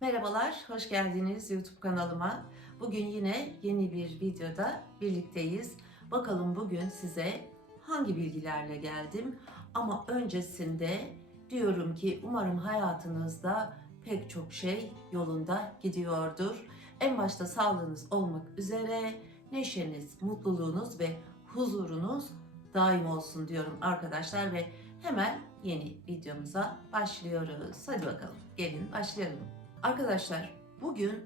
Merhabalar, hoş geldiniz YouTube kanalıma. Bugün yine yeni bir videoda birlikteyiz. Bakalım bugün size hangi bilgilerle geldim. Ama öncesinde diyorum ki umarım hayatınızda pek çok şey yolunda gidiyordur. En başta sağlığınız olmak üzere neşeniz, mutluluğunuz ve huzurunuz daim olsun diyorum arkadaşlar ve hemen yeni videomuza başlıyoruz. Hadi bakalım gelin başlayalım. Arkadaşlar bugün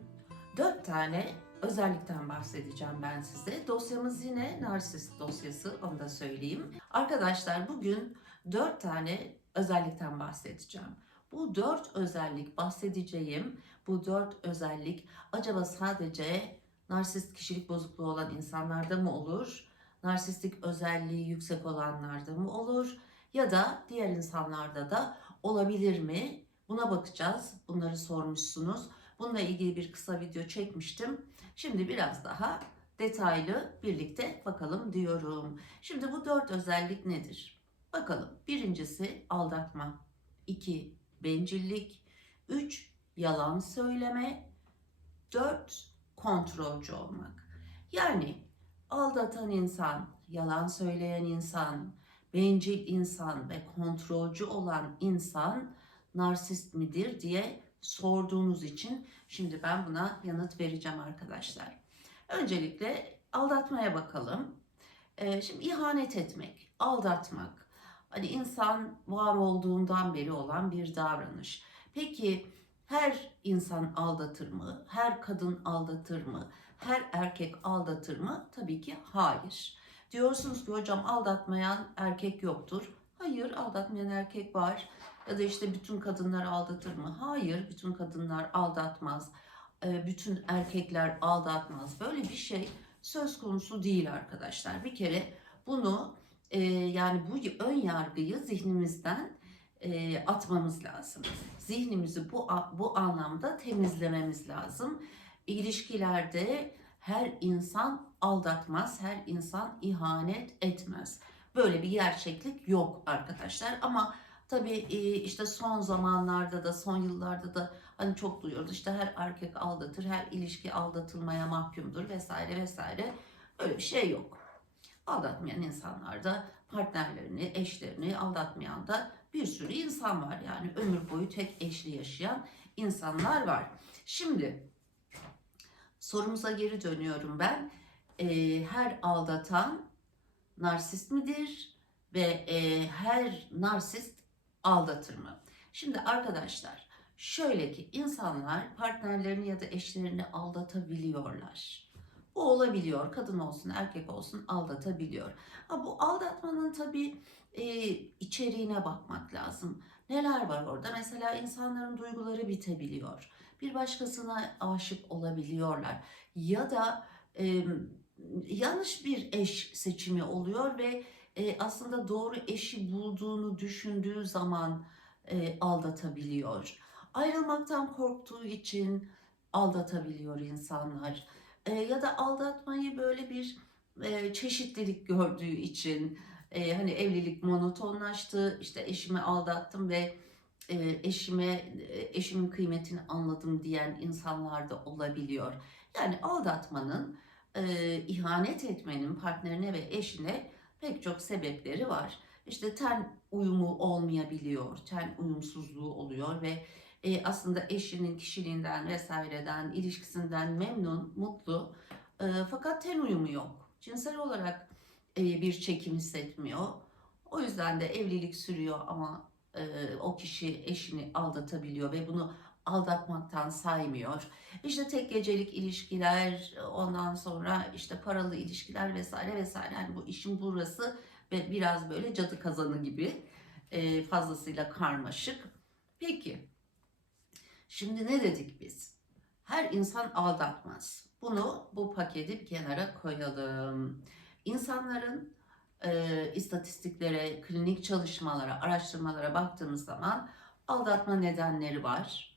4 tane özellikten bahsedeceğim ben size. Dosyamız yine narsist dosyası onu da söyleyeyim. Arkadaşlar bugün 4 tane özellikten bahsedeceğim. Bu 4 özellik bahsedeceğim. Bu 4 özellik acaba sadece narsist kişilik bozukluğu olan insanlarda mı olur? Narsistik özelliği yüksek olanlarda mı olur? Ya da diğer insanlarda da olabilir mi? Buna bakacağız. Bunları sormuşsunuz. Bununla ilgili bir kısa video çekmiştim. Şimdi biraz daha detaylı birlikte bakalım diyorum. Şimdi bu dört özellik nedir? Bakalım. Birincisi aldatma. 2. Bencillik. 3. Yalan söyleme. 4. Kontrolcü olmak. Yani aldatan insan, yalan söyleyen insan, bencil insan ve kontrolcü olan insan narsist midir diye sorduğunuz için şimdi ben buna yanıt vereceğim arkadaşlar. Öncelikle aldatmaya bakalım. Ee, şimdi ihanet etmek, aldatmak, hani insan var olduğundan beri olan bir davranış. Peki her insan aldatır mı? Her kadın aldatır mı? Her erkek aldatır mı? Tabii ki hayır. Diyorsunuz ki hocam aldatmayan erkek yoktur. Hayır aldatmayan erkek var. Ya da işte bütün kadınlar aldatır mı? Hayır, bütün kadınlar aldatmaz. Ee, Bütün erkekler aldatmaz. Böyle bir şey söz konusu değil arkadaşlar. Bir kere bunu e, yani bu ön yargıyı zihnimizden e, atmamız lazım. Zihnimizi bu bu anlamda temizlememiz lazım. İlişkilerde her insan aldatmaz, her insan ihanet etmez. Böyle bir gerçeklik yok arkadaşlar. Ama Tabii işte son zamanlarda da son yıllarda da hani çok duyuyoruz işte her erkek aldatır, her ilişki aldatılmaya mahkumdur vesaire vesaire. Öyle bir şey yok. Aldatmayan insanlar da partnerlerini, eşlerini aldatmayan da bir sürü insan var. Yani ömür boyu tek eşli yaşayan insanlar var. Şimdi sorumuza geri dönüyorum ben. E, her aldatan narsist midir? Ve e, her narsist aldatır mı? Şimdi arkadaşlar şöyle ki insanlar partnerlerini ya da eşlerini aldatabiliyorlar. Bu olabiliyor. Kadın olsun erkek olsun aldatabiliyor. Ha, bu aldatmanın tabii e, içeriğine bakmak lazım. Neler var orada? Mesela insanların duyguları bitebiliyor. Bir başkasına aşık olabiliyorlar. Ya da e, yanlış bir eş seçimi oluyor ve e, aslında doğru eşi bulduğunu düşündüğü zaman e, aldatabiliyor. Ayrılmaktan korktuğu için aldatabiliyor insanlar. E, ya da aldatmayı böyle bir e, çeşitlilik gördüğü için e, hani evlilik monotonlaştı, işte eşimi aldattım ve e, eşime e, eşimin kıymetini anladım diyen insanlar da olabiliyor. Yani aldatmanın, e, ihanet etmenin partnerine ve eşine pek çok sebepleri var. İşte ten uyumu olmayabiliyor, ten uyumsuzluğu oluyor ve e, aslında eşinin kişiliğinden vesaireden, ilişkisinden memnun, mutlu e, fakat ten uyumu yok. Cinsel olarak e, bir çekim hissetmiyor. O yüzden de evlilik sürüyor ama e, o kişi eşini aldatabiliyor ve bunu aldatmaktan saymıyor. İşte tek gecelik ilişkiler, ondan sonra işte paralı ilişkiler vesaire vesaire. Yani bu işin burası ve biraz böyle cadı kazanı gibi e, fazlasıyla karmaşık. Peki, şimdi ne dedik biz? Her insan aldatmaz. Bunu bu paketi kenara koyalım. İnsanların e, istatistiklere, klinik çalışmalara, araştırmalara baktığımız zaman aldatma nedenleri var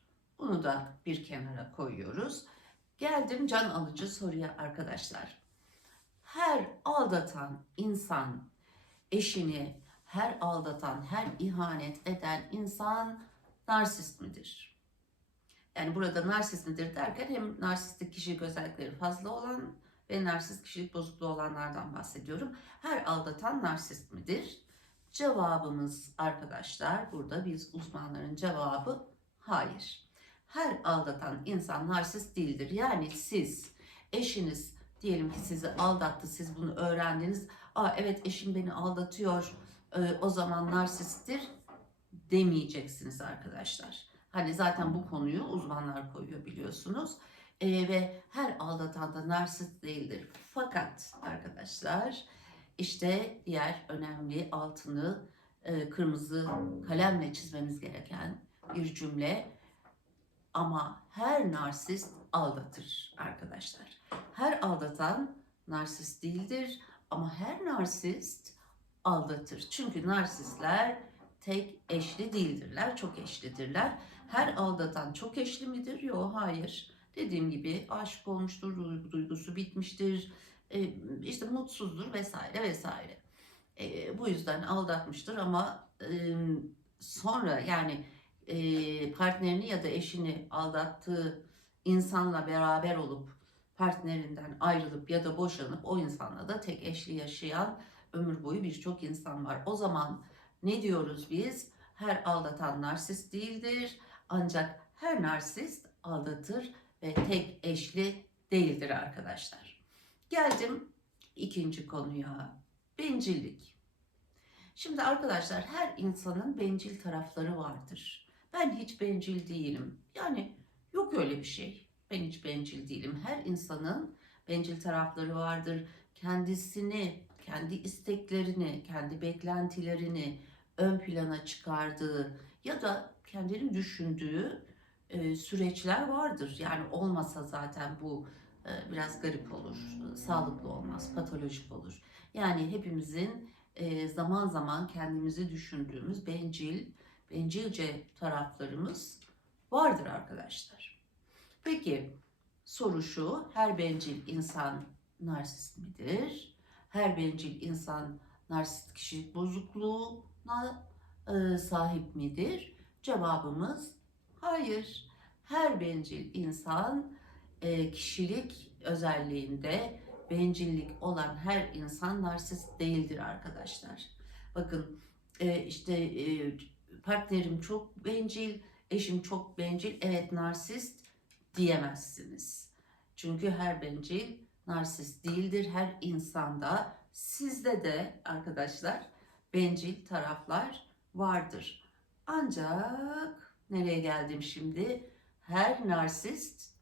bunu da bir kenara koyuyoruz. Geldim can alıcı soruya arkadaşlar. Her aldatan insan eşini, her aldatan, her ihanet eden insan narsist midir? Yani burada narsist midir derken hem narsistik kişilik özellikleri fazla olan ve narsist kişilik bozukluğu olanlardan bahsediyorum. Her aldatan narsist midir? Cevabımız arkadaşlar burada biz uzmanların cevabı hayır. Her aldatan insan narsist değildir. Yani siz eşiniz diyelim ki sizi aldattı siz bunu öğrendiniz. Aa evet eşim beni aldatıyor e, o zaman narsisttir demeyeceksiniz arkadaşlar. Hani zaten bu konuyu uzmanlar koyuyor biliyorsunuz. E, ve her aldatan da narsist değildir. Fakat arkadaşlar işte diğer önemli altını e, kırmızı kalemle çizmemiz gereken bir cümle. Ama her narsist aldatır arkadaşlar. Her aldatan narsist değildir ama her narsist aldatır. Çünkü narsistler tek eşli değildirler, çok eşlidirler. Her aldatan çok eşli midir? Yok, hayır. Dediğim gibi aşık olmuştur, duygu- duygusu bitmiştir, e, işte mutsuzdur vesaire vesaire. E, bu yüzden aldatmıştır ama sonra yani e, partnerini ya da eşini aldattığı insanla beraber olup partnerinden ayrılıp ya da boşanıp o insanla da tek eşli yaşayan ömür boyu birçok insan var. O zaman ne diyoruz biz? Her aldatan narsist değildir ancak her narsist aldatır ve tek eşli değildir arkadaşlar. Geldim ikinci konuya. Bencillik. Şimdi arkadaşlar her insanın bencil tarafları vardır. Ben hiç bencil değilim. Yani yok öyle bir şey. Ben hiç bencil değilim. Her insanın bencil tarafları vardır. Kendisini, kendi isteklerini, kendi beklentilerini ön plana çıkardığı ya da kendini düşündüğü e, süreçler vardır. Yani olmasa zaten bu e, biraz garip olur, sağlıklı olmaz, patolojik olur. Yani hepimizin e, zaman zaman kendimizi düşündüğümüz bencil, bencilce taraflarımız vardır arkadaşlar. Peki soru şu, her bencil insan narsist midir? Her bencil insan narsist kişilik bozukluğuna e, sahip midir? Cevabımız hayır. Her bencil insan e, kişilik özelliğinde bencillik olan her insan narsist değildir arkadaşlar. Bakın e, işte e, partnerim çok bencil, eşim çok bencil. Evet narsist diyemezsiniz. Çünkü her bencil narsist değildir. Her insanda sizde de arkadaşlar bencil taraflar vardır. Ancak nereye geldim şimdi? Her narsist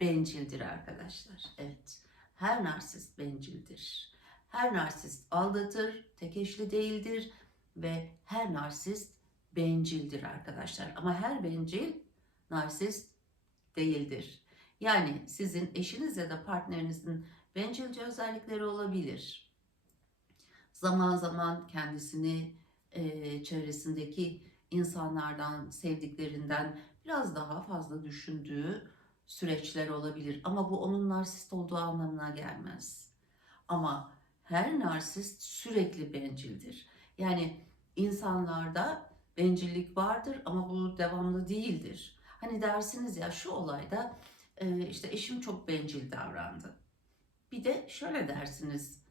bencildir arkadaşlar. Evet. Her narsist bencildir. Her narsist aldatır, tek eşli değildir ve her narsist bencildir arkadaşlar. Ama her bencil narsist değildir. Yani sizin eşiniz ya da partnerinizin bencilce özellikleri olabilir. Zaman zaman kendisini e, çevresindeki insanlardan, sevdiklerinden biraz daha fazla düşündüğü süreçler olabilir. Ama bu onun narsist olduğu anlamına gelmez. Ama her narsist sürekli bencildir. Yani insanlarda bencillik vardır ama bu devamlı değildir. Hani dersiniz ya şu olayda e, işte eşim çok bencil davrandı. Bir de şöyle dersiniz.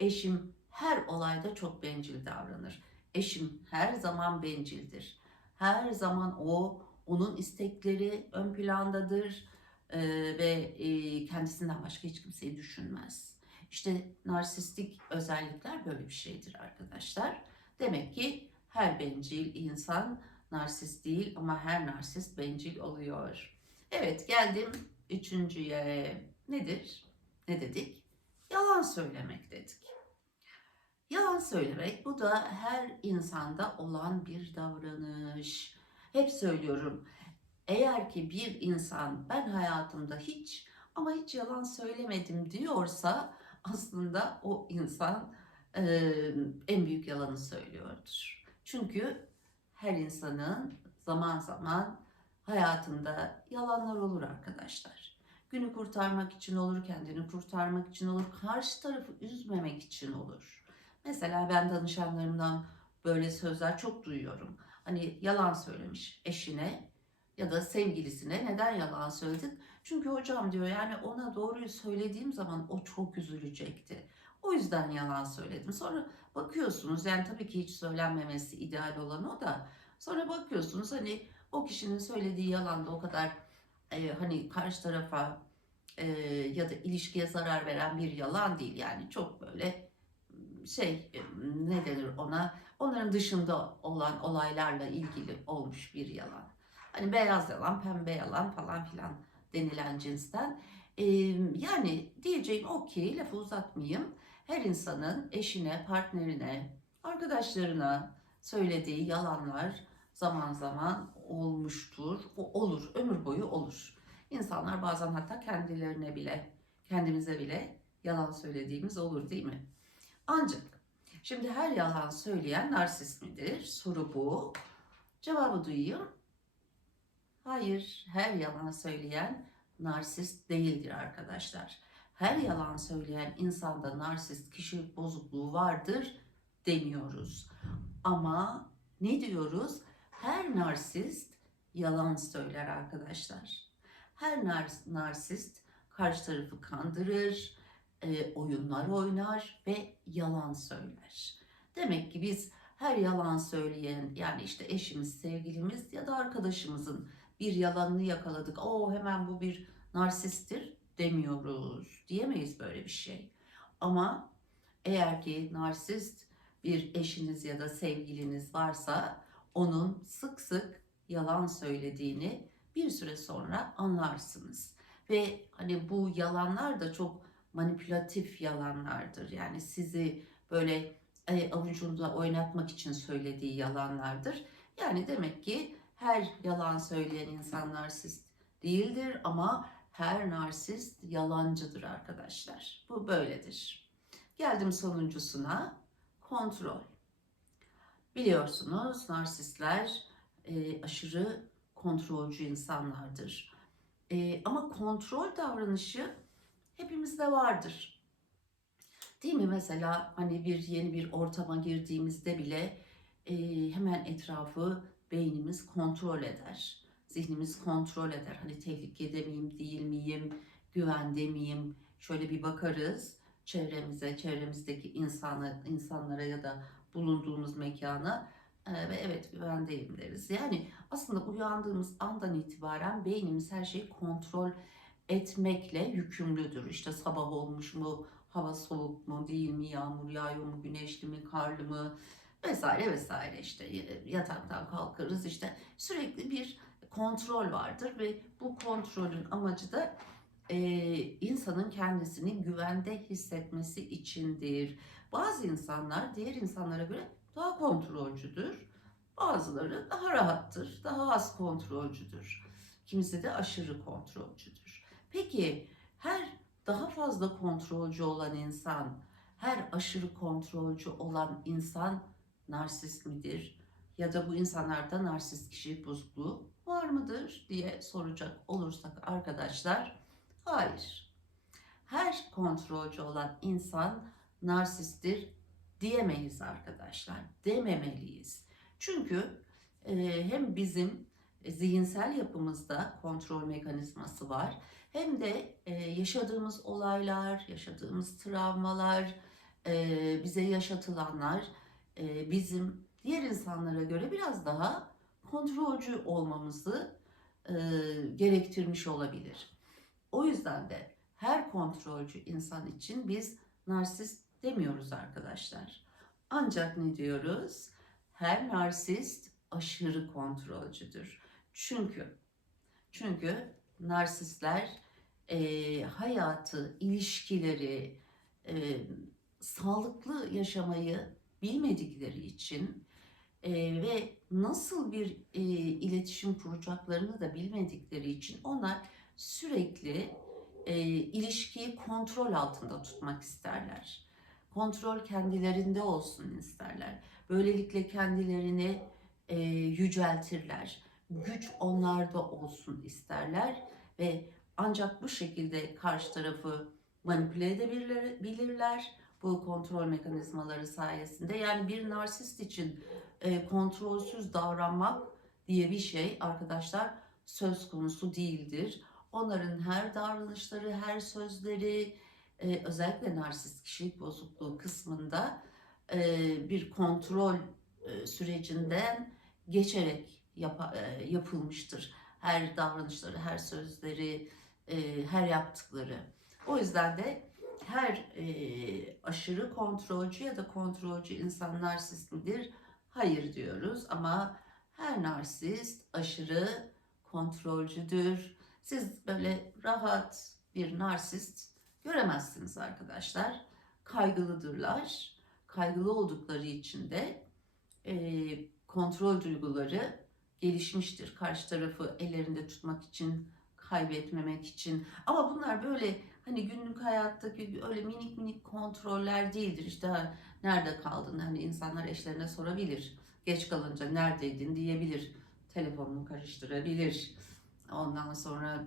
Eşim her olayda çok bencil davranır. Eşim her zaman bencildir. Her zaman o onun istekleri ön plandadır e, ve e, kendisinden başka hiç kimseyi düşünmez. İşte narsistik özellikler böyle bir şeydir arkadaşlar. Demek ki her bencil insan narsist değil ama her narsist bencil oluyor. Evet geldim üçüncüye. Nedir? Ne dedik? Yalan söylemek dedik. Yalan söylemek bu da her insanda olan bir davranış. Hep söylüyorum. Eğer ki bir insan ben hayatımda hiç ama hiç yalan söylemedim diyorsa aslında o insan e, en büyük yalanı söylüyordur. Çünkü her insanın zaman zaman hayatında yalanlar olur arkadaşlar. Günü kurtarmak için olur, kendini kurtarmak için olur, karşı tarafı üzmemek için olur. Mesela ben danışanlarımdan böyle sözler çok duyuyorum. Hani yalan söylemiş eşine. ya da sevgilisine neden yalan söyledik? Çünkü hocam diyor yani ona doğruyu söylediğim zaman o çok üzülecekti. O yüzden yalan söyledim. Sonra bakıyorsunuz yani tabii ki hiç söylenmemesi ideal olan o da. Sonra bakıyorsunuz hani o kişinin söylediği yalan da o kadar e, hani karşı tarafa e, ya da ilişkiye zarar veren bir yalan değil. Yani çok böyle şey e, ne denir ona onların dışında olan olaylarla ilgili olmuş bir yalan. Hani beyaz yalan, pembe yalan falan filan denilen cinsten. Ee, yani diyeceğim o ki lafı uzatmayayım. Her insanın eşine, partnerine, arkadaşlarına söylediği yalanlar zaman zaman olmuştur. O olur, ömür boyu olur. İnsanlar bazen hatta kendilerine bile, kendimize bile yalan söylediğimiz olur değil mi? Ancak şimdi her yalan söyleyen narsist midir? Soru bu. Cevabı duyayım. Hayır, her yalan söyleyen narsist değildir arkadaşlar. Her yalan söyleyen insanda narsist kişilik bozukluğu vardır demiyoruz. Ama ne diyoruz? Her narsist yalan söyler arkadaşlar. Her nar- narsist karşı tarafı kandırır, e, oyunlar oynar ve yalan söyler. Demek ki biz her yalan söyleyen yani işte eşimiz, sevgilimiz ya da arkadaşımızın bir yalanını yakaladık. O hemen bu bir narsisttir demiyoruz. Diyemeyiz böyle bir şey. Ama eğer ki narsist bir eşiniz ya da sevgiliniz varsa onun sık sık yalan söylediğini bir süre sonra anlarsınız. Ve hani bu yalanlar da çok manipülatif yalanlardır. Yani sizi böyle e, avucunda oynatmak için söylediği yalanlardır. Yani demek ki her yalan söyleyen insan narsist değildir ama her narsist yalancıdır arkadaşlar. Bu böyledir. Geldim sonuncusuna. Kontrol. Biliyorsunuz narsistler e, aşırı kontrolcü insanlardır. E, ama kontrol davranışı hepimizde vardır. Değil mi? Mesela hani bir yeni bir ortama girdiğimizde bile e, hemen etrafı beynimiz kontrol eder. Zihnimiz kontrol eder. Hani tehlikede miyim, değil miyim, güvende miyim? Şöyle bir bakarız çevremize, çevremizdeki insana, insanlara ya da bulunduğumuz mekana ve evet güvendeyim deriz. Yani aslında uyandığımız andan itibaren beynimiz her şeyi kontrol etmekle yükümlüdür. İşte sabah olmuş mu, hava soğuk mu, değil mi, yağmur yağıyor mu, güneşli mi, karlı mı vesaire vesaire işte yataktan kalkarız işte sürekli bir kontrol vardır ve bu kontrolün amacı da e, insanın kendisini güvende hissetmesi içindir. Bazı insanlar diğer insanlara göre daha kontrolcüdür. Bazıları daha rahattır, daha az kontrolcüdür. Kimisi de aşırı kontrolcüdür. Peki her daha fazla kontrolcü olan insan, her aşırı kontrolcü olan insan narsist midir? Ya da bu insanlarda narsist kişilik bozukluğu var mıdır diye soracak olursak arkadaşlar, hayır. Her kontrolcü olan insan narsisttir diyemeyiz arkadaşlar. Dememeliyiz. Çünkü e, hem bizim zihinsel yapımızda kontrol mekanizması var. Hem de e, yaşadığımız olaylar, yaşadığımız travmalar, e, bize yaşatılanlar e, bizim diğer insanlara göre biraz daha kontrolcü olmamızı e, gerektirmiş olabilir. O yüzden de her kontrolcü insan için biz narsist demiyoruz arkadaşlar. Ancak ne diyoruz? Her narsist aşırı kontrolcüdür. Çünkü çünkü narsistler e, hayatı, ilişkileri, e, sağlıklı yaşamayı bilmedikleri için e, ve nasıl bir e, iletişim kuracaklarını da bilmedikleri için onlar sürekli e, ilişkiyi kontrol altında tutmak isterler. Kontrol kendilerinde olsun isterler. Böylelikle kendilerini e, yüceltirler. Güç onlarda olsun isterler ve ancak bu şekilde karşı tarafı manipüle edebilirler bu kontrol mekanizmaları sayesinde. Yani bir narsist için e, kontrolsüz davranmak diye bir şey arkadaşlar söz konusu değildir. Onların her davranışları, her sözleri, e, özellikle narsist kişilik bozukluğu kısmında e, bir kontrol e, sürecinden geçerek yapa- e, yapılmıştır. Her davranışları, her sözleri, e, her yaptıkları. O yüzden de her e, aşırı kontrolcü ya da kontrolcü insan narsist? Hayır diyoruz ama her narsist aşırı kontrolcüdür. Siz böyle rahat bir narsist göremezsiniz arkadaşlar. Kaygılıdırlar. Kaygılı oldukları için de e, kontrol duyguları gelişmiştir. Karşı tarafı ellerinde tutmak için, kaybetmemek için. Ama bunlar böyle hani günlük hayattaki öyle minik minik kontroller değildir. İşte nerede kaldın? Hani insanlar eşlerine sorabilir. Geç kalınca neredeydin diyebilir. Telefonunu karıştırabilir. Ondan sonra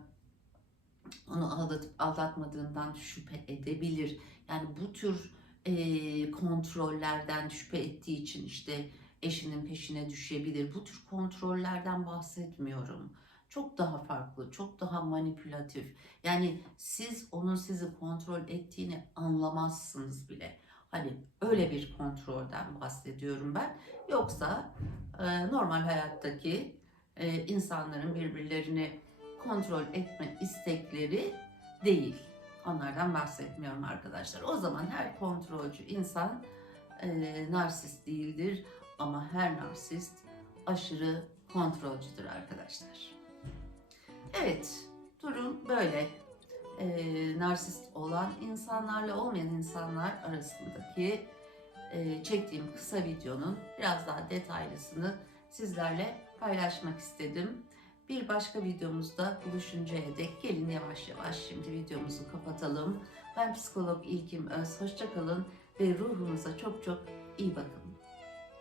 onu aldatıp aldatmadığından şüphe edebilir. Yani bu tür e, kontrollerden şüphe ettiği için işte eşinin peşine düşebilir. Bu tür kontrollerden bahsetmiyorum. Çok daha farklı, çok daha manipülatif. Yani siz onun sizi kontrol ettiğini anlamazsınız bile. Hani öyle bir kontrolden bahsediyorum ben. Yoksa e, normal hayattaki e, insanların birbirlerini kontrol etme istekleri değil. Onlardan bahsetmiyorum arkadaşlar. O zaman her kontrolcü insan e, narsist değildir ama her narsist aşırı kontrolcüdür arkadaşlar. Evet, durum böyle. E, narsist olan insanlarla olmayan insanlar arasındaki e, çektiğim kısa videonun biraz daha detaylısını sizlerle paylaşmak istedim. Bir başka videomuzda buluşuncaya dek gelin yavaş yavaş şimdi videomuzu kapatalım. Ben psikolog İlkim Öz. Hoşçakalın ve ruhunuza çok çok iyi bakın.